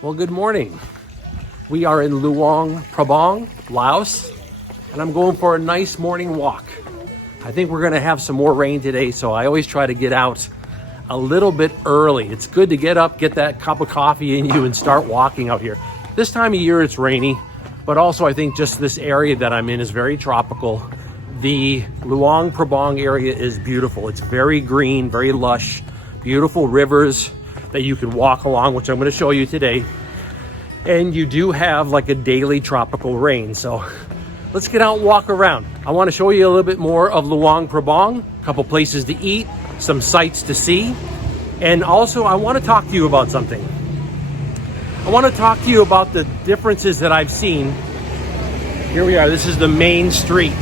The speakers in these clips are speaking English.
Well, good morning. We are in Luang Prabang, Laos, and I'm going for a nice morning walk. I think we're gonna have some more rain today, so I always try to get out a little bit early. It's good to get up, get that cup of coffee in you and start walking out here. This time of year it's rainy, but also I think just this area that I'm in is very tropical. The Luang Prabang area is beautiful. It's very green, very lush, beautiful rivers that you can walk along, which I'm going to show you today. And you do have like a daily tropical rain. So let's get out and walk around. I want to show you a little bit more of Luang Prabang, a couple places to eat, some sights to see. And also I want to talk to you about something. I want to talk to you about the differences that I've seen. Here we are. This is the main street.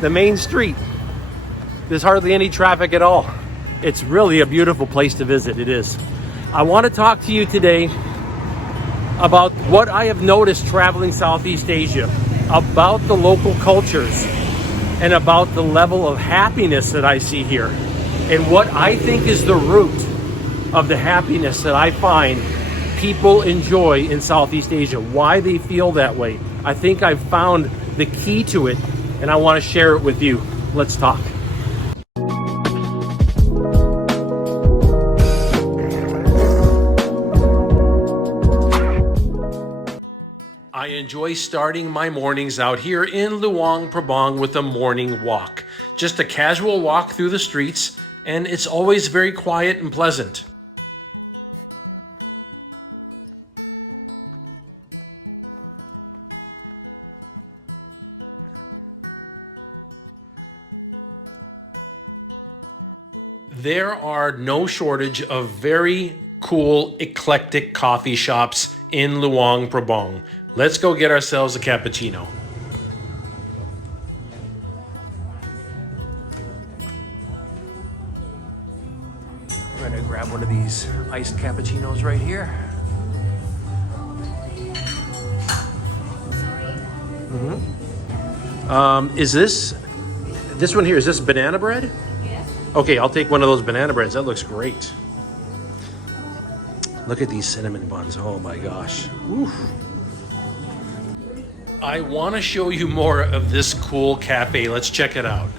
The main street. There's hardly any traffic at all. It's really a beautiful place to visit. It is. I want to talk to you today about what I have noticed traveling Southeast Asia, about the local cultures, and about the level of happiness that I see here, and what I think is the root of the happiness that I find people enjoy in Southeast Asia, why they feel that way. I think I've found the key to it, and I want to share it with you. Let's talk. I enjoy starting my mornings out here in Luang Prabang with a morning walk. Just a casual walk through the streets, and it's always very quiet and pleasant. There are no shortage of very cool, eclectic coffee shops in Luang Prabang. Let's go get ourselves a cappuccino. I'm gonna grab one of these iced cappuccinos right here. Is this one here, is this banana bread? Yes. Okay, I'll take one of those banana breads. That looks great. Look at these cinnamon buns. Oh my gosh. Woo. I want to show you more of this cool cafe. Let's check it out.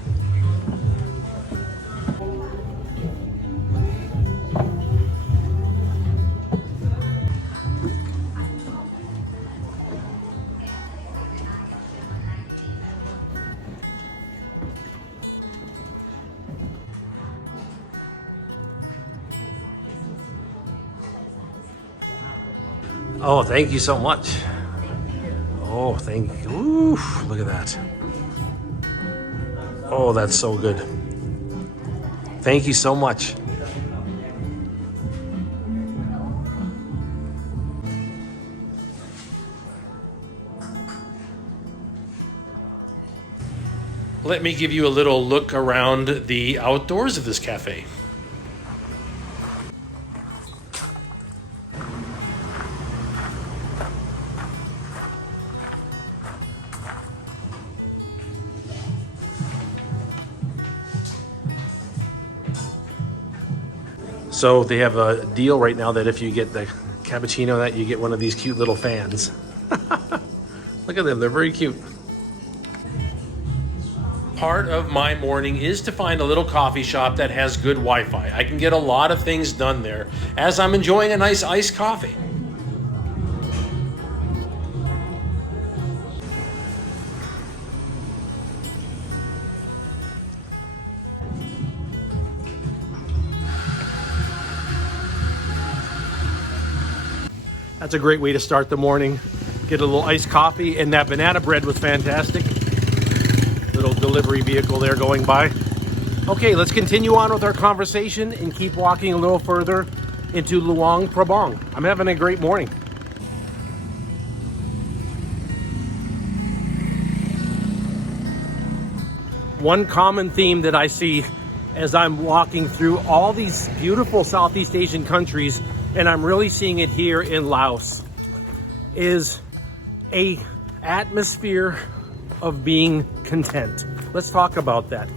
Oh, thank you so much. Oh, thank you. Oof, look at that. Oh, that's so good. Thank you so much. Let me give you a little look around the outdoors of this cafe. So they have a deal right now that if you get the cappuccino, that you get one of these cute little fans. Look at them, they're very cute. Part of my morning is to find a little coffee shop that has good Wi-Fi. I can get a lot of things done there as I'm enjoying a nice iced coffee. That's a great way to start the morning. Get a little iced coffee, and that banana bread was fantastic. Little delivery vehicle there going by. Okay, let's continue on with our conversation and keep walking a little further into Luang Prabang. I'm having a great morning. One common theme that I see as I'm walking through all these beautiful Southeast Asian countries, and I'm really seeing it here in Laos, is a atmosphere of being content. Let's talk about that.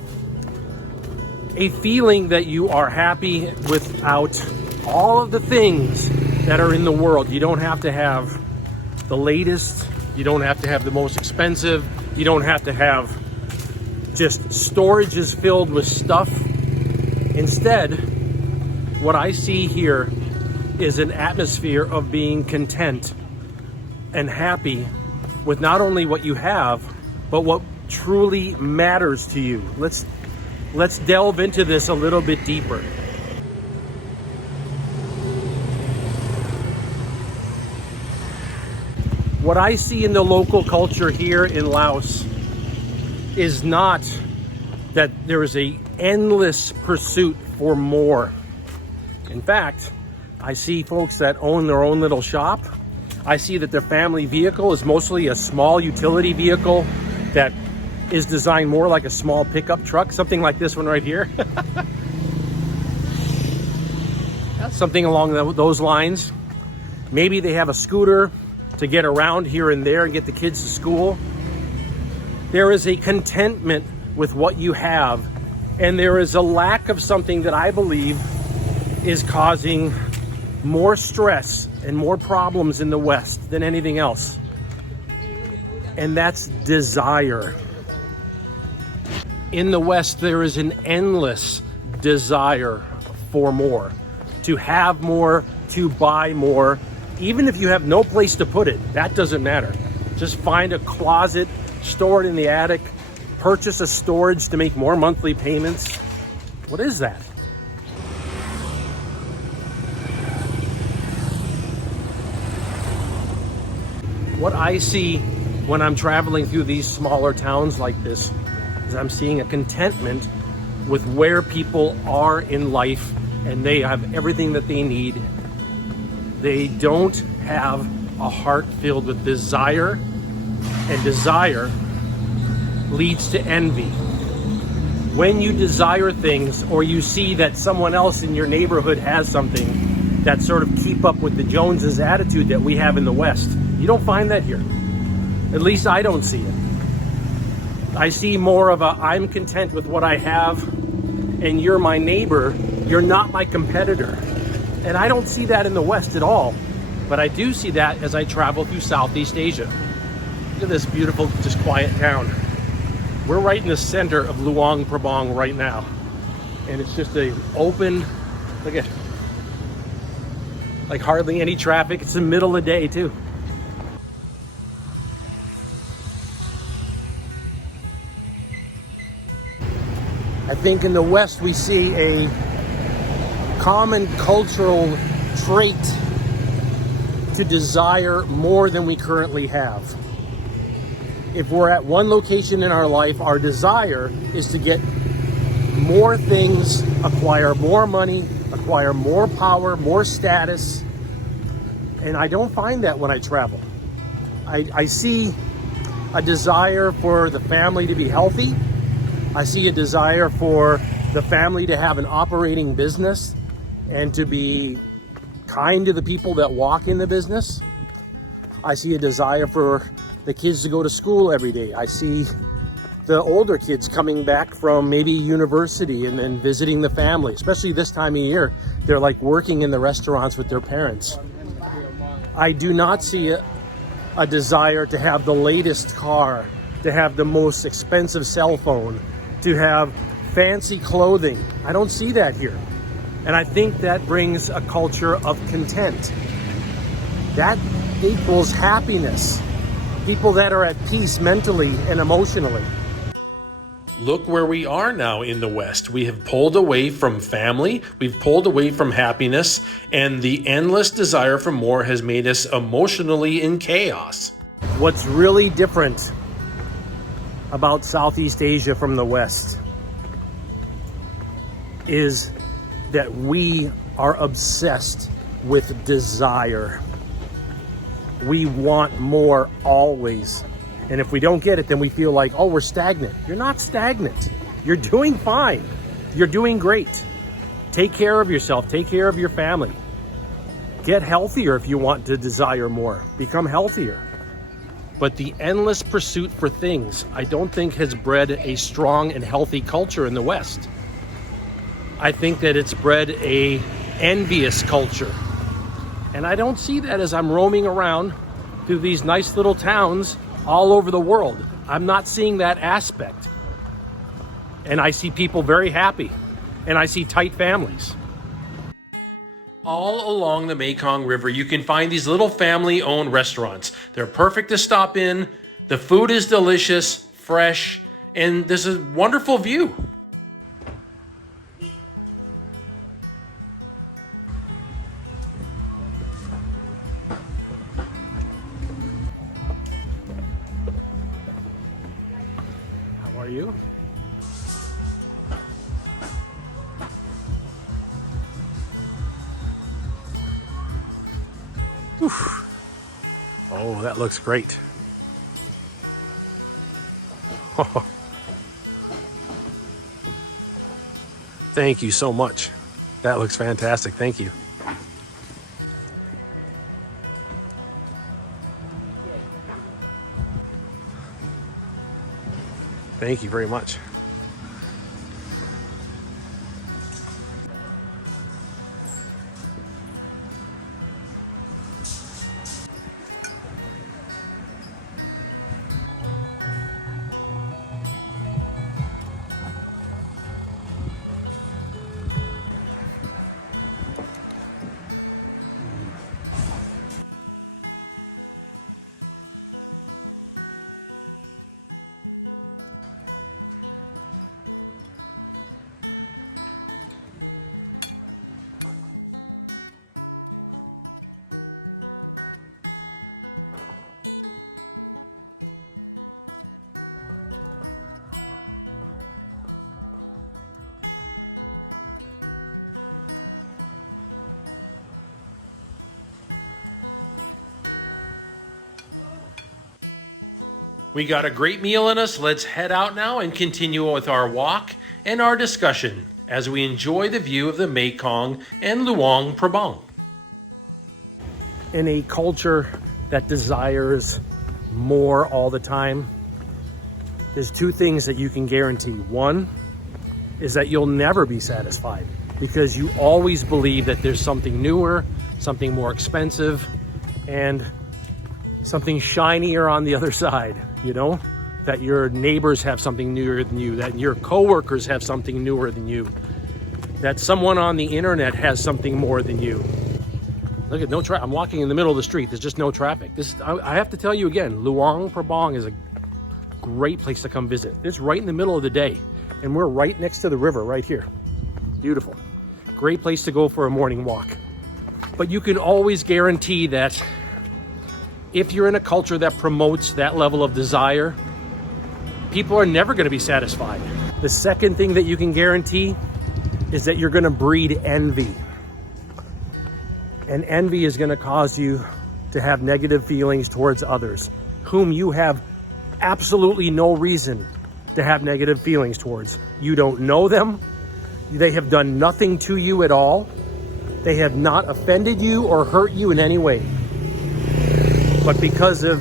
A feeling that you are happy without all of the things that are in the world. You don't have to have the latest, you don't have to have the most expensive, you don't have to have just storage is filled with stuff. Instead, what I see here is an atmosphere of being content and happy with not only what you have, but what truly matters to you. Let's delve into this a little bit deeper. What I see in the local culture here in Laos is not that there is an endless pursuit for more. In fact, I see folks that own their own little shop. I see that their family vehicle is mostly a small utility vehicle that is designed more like a small pickup truck, something like this one right here. Something along those lines. Maybe they have a scooter to get around here and there and get the kids to school. There is a contentment with what you have, and there is a lack of something that I believe is causing more stress and more problems in the West than anything else. And that's desire. In the West, there is an endless desire for more, to have more, to buy more. Even if you have no place to put it, that doesn't matter. Just find a closet, store it in the attic, purchase a storage to make more monthly payments. What is that? What I see when I'm traveling through these smaller towns like this is I'm seeing a contentment with where people are in life, and they have everything that they need. They don't have a heart filled with desire, and desire leads to envy. When you desire things, or you see that someone else in your neighborhood has something, that sort of keep up with the Joneses attitude that we have in the West, you don't find that here. At least I don't see it. I see more of a, I'm content with what I have, and you're my neighbor, you're not my competitor. And I don't see that in the West at all, but I do see that as I travel through Southeast Asia. Look at this beautiful, just quiet town. We're right in the center of Luang Prabang right now. And it's just a open, look at, like hardly any traffic. It's the middle of the day too. I think in the West we see a common cultural trait to desire more than we currently have. If we're at one location in our life, our desire is to get more things, acquire more money, acquire more power, more status. And I don't find that when I travel. I see a desire for the family to be healthy. I see a desire for the family to have an operating business and to be kind to the people that walk in the business. I see a desire for the kids to go to school every day. I see the older kids coming back from maybe university and then visiting the family, especially this time of year. They're like working in the restaurants with their parents. I do not see a desire to have the latest car, to have the most expensive cell phone, to have fancy clothing. I don't see that here. And I think that brings a culture of content. That equals happiness. People that are at peace mentally and emotionally. Look where we are now in the West. We have pulled away from family, we've pulled away from happiness, and the endless desire for more has made us emotionally in chaos. What's really different about Southeast Asia from the West is that we are obsessed with desire. We want more always. And if we don't get it, then we feel like, oh, we're stagnant. You're not stagnant. You're doing fine. You're doing great. Take care of yourself. Take care of your family. Get healthier if you want to desire more. Become healthier. But the endless pursuit for things, I don't think has bred a strong and healthy culture in the West. I think that it's bred a envious culture. And I don't see that as I'm roaming around through these nice little towns all over the world. I'm not seeing that aspect. And I see people very happy. And I see tight families. All along the Mekong River, you can find these little family-owned restaurants. They're perfect to stop in. The food is delicious, fresh, and there's a wonderful view. How are you? Oof. Oh, that looks great. Thank you so much. That looks fantastic. Thank you. Thank you very much. We got a great meal in us. Let's head out now and continue with our walk and our discussion as we enjoy the view of the Mekong and Luang Prabang. In a culture that desires more all the time, there's two things that you can guarantee. One is that you'll never be satisfied because you always believe that there's something newer, something more expensive, and something shinier on the other side, you know? That your neighbors have something newer than you, that your coworkers have something newer than you, that someone on the internet has something more than you. Look at no traffic. I'm walking in the middle of the street. There's just no traffic. I have to tell you again, Luang Prabang is a great place to come visit. It's right in the middle of the day, and we're right next to the river right here. Beautiful. Great place to go for a morning walk. But you can always guarantee that if you're in a culture that promotes that level of desire, people are never going to be satisfied. The second thing that you can guarantee is that you're going to breed envy. And envy is going to cause you to have negative feelings towards others, whom you have absolutely no reason to have negative feelings towards. You don't know them. They have done nothing to you at all. They have not offended you or hurt you in any way. But because of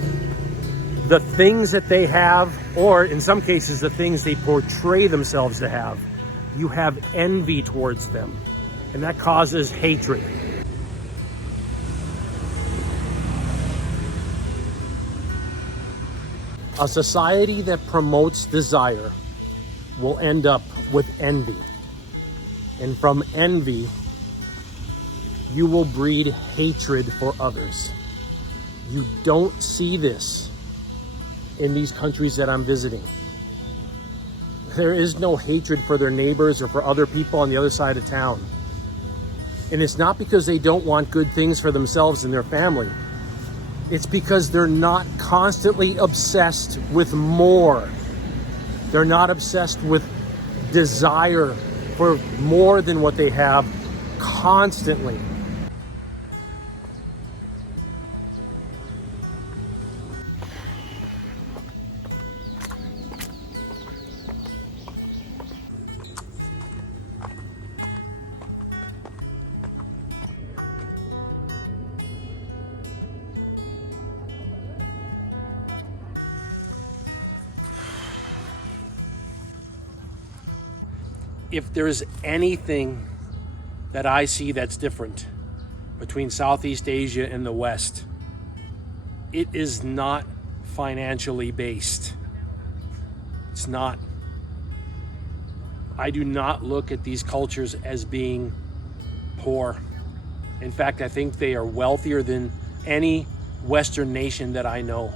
the things that they have, or in some cases, the things they portray themselves to have, you have envy towards them. And that causes hatred. A society that promotes desire will end up with envy. And from envy, you will breed hatred for others. You don't see this in these countries that I'm visiting. There is no hatred for their neighbors or for other people on the other side of town. And it's not because they don't want good things for themselves and their family. It's because they're not constantly obsessed with more. They're not obsessed with desire for more than what they have constantly. If there's anything that I see that's different, between Southeast Asia and the West. It is not financially based. It's not. I do not look at these cultures as being poor. In fact, I think they are wealthier than any Western nation that I know,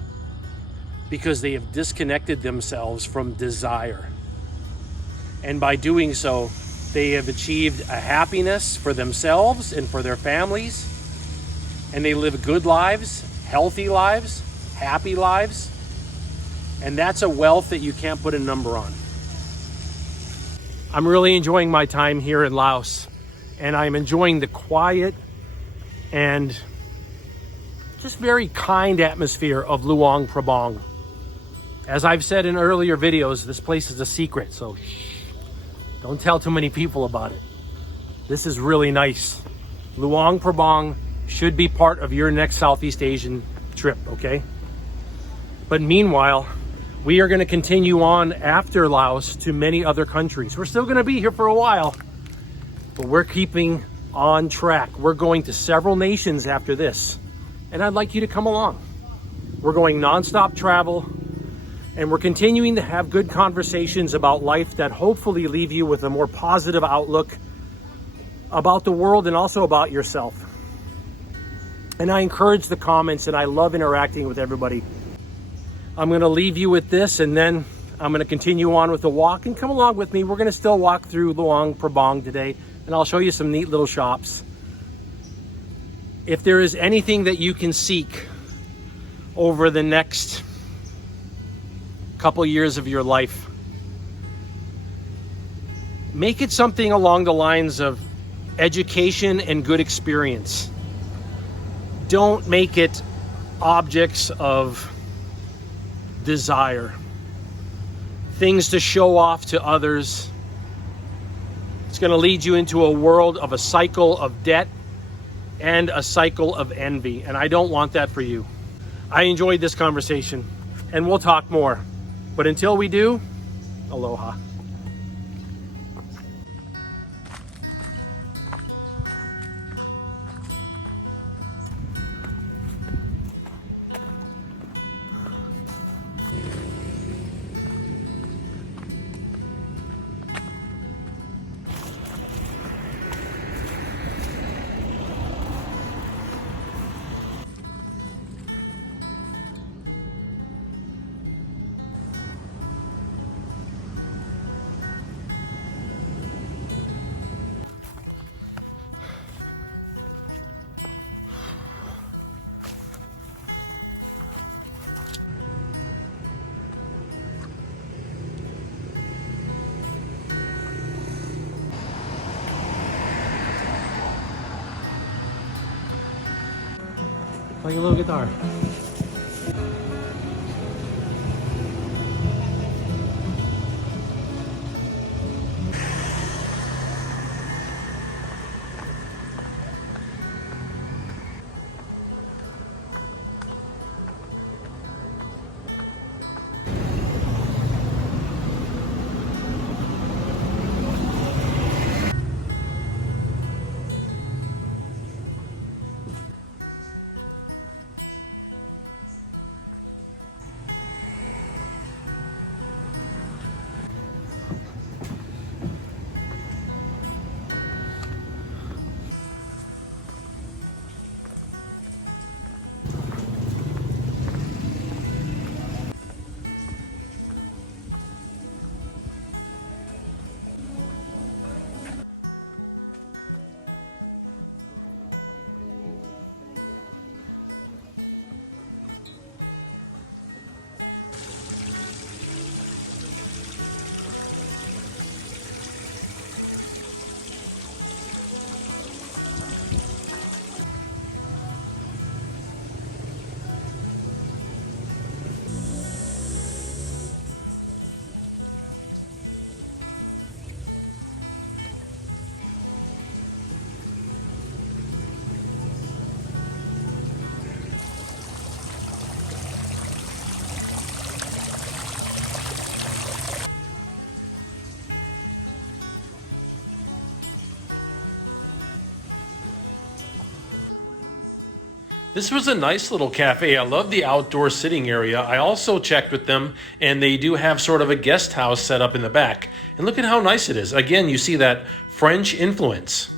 because they have disconnected themselves from desire. And by doing so, they have achieved a happiness for themselves and for their families. And they live good lives, healthy lives, happy lives. And that's a wealth that you can't put a number on. I'm really enjoying my time here in Laos. And I'm enjoying the quiet and just very kind atmosphere of Luang Prabang. As I've said in earlier videos, this place is a secret, so don't tell too many people about it. This is really nice. Luang Prabang should be part of your next Southeast Asian trip, okay? But meanwhile, we are going to continue on after Laos to many other countries. We're still going to be here for a while, but we're keeping on track. We're going to several nations after this, and I'd like you to come along. We're going nonstop travel, and we're continuing to have good conversations about life that hopefully leave you with a more positive outlook about the world and also about yourself. And I encourage the comments, and I love interacting with everybody. I'm going to leave you with this, and then I'm going to continue on with the walk. And come along with me. We're going to still walk through Luang Prabang today, and I'll show you some neat little shops. If there is anything that you can seek over the next couple years of your life, make it something along the lines of education and good experience. Don't make it objects of desire, things to show off to others. It's going to lead you into a world of a cycle of debt and a cycle of envy, and I don't want that for you. I enjoyed this conversation, and we'll talk more. But until we do, aloha. Like a little guitar. This was a nice little cafe. I love the outdoor sitting area. I also checked with them, and they do have sort of a guest house set up in the back. And look at how nice it is. Again, you see that French influence.